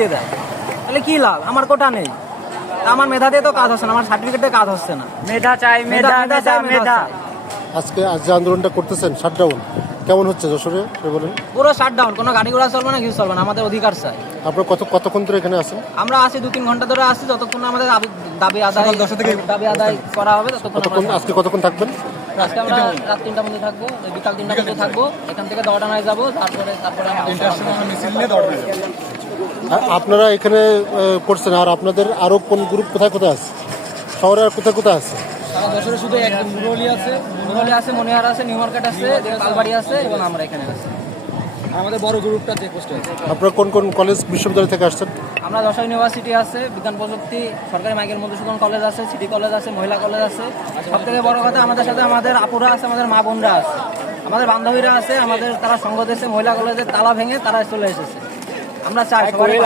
দিয়ে দেয়, তাহলে কি লাভ? আমার কোটা নেই, আমার মেধা দিয়ে তো কাজ হচ্ছে না, আমার সার্টিফিকেট দিয়ে কাজ হচ্ছে না। মেধা চাই, মেধা মেধা মেধা। আজকে আজ যে আন্দোলনটা করতেছেন শাটডাউন, কেমন হচ্ছে যশোরে বলেন? পুরো শাটডাউন, কোনো গাড়ি ঘোড়া চলবে না, কিছু চলবে না, আমাদের অধিকার চাই। আপনার কতক্ষণ ধরে এখানে আছেন? আমরা আসি 2-3 ঘন্টা ধরে আসি, যতক্ষণ আমাদের দাবি আদায় করা হবে ততক্ষণ। আজকে কতক্ষণ থাকবেন? আজকে আমরা রাত 3টা পর্যন্ত থাকবো, বিকাল 3টা পর্যন্ত থাকবো, এখান থেকে দড়ানায় যাবো, তারপরে আপনারা এখানে করছেন, আর আপনাদের আরো কোন গ্রুপ কোথায় কোথায় আছে শহরে, আর কোথায় কোথায় আছে? সারা বছরে শুধু মুরলি আছে, মনিহার আছে, নিউ মার্কেট আছে, কালবাড়ি আছে এবং আমরা এখানে আছি। আমাদের বড় গ্রুপটা চেক পোস্টে আছে। আপনারা কোন কোন কলেজ বিশ্ববিদ্যালয় থেকে আসছেন? আমরা যশোর ইউনিভার্সিটি আছে, বিজ্ঞান প্রযুক্তি, সরকারি মাইকেল মধুসূদন কলেজ আছে, সিটি কলেজ আছে, মহিলা কলেজ আছে। সব থেকে বড় কথা, আমাদের সাথে আমাদের আপুরা আছে, আমাদের মা বোনরা আছে, আমাদের বান্ধবীরা আছে, আমাদের তারা সঙ্গ দিয়েছে, মহিলা কলেজের তালা ভেঙে তারা চলে এসেছে। আমরা চাই সবাই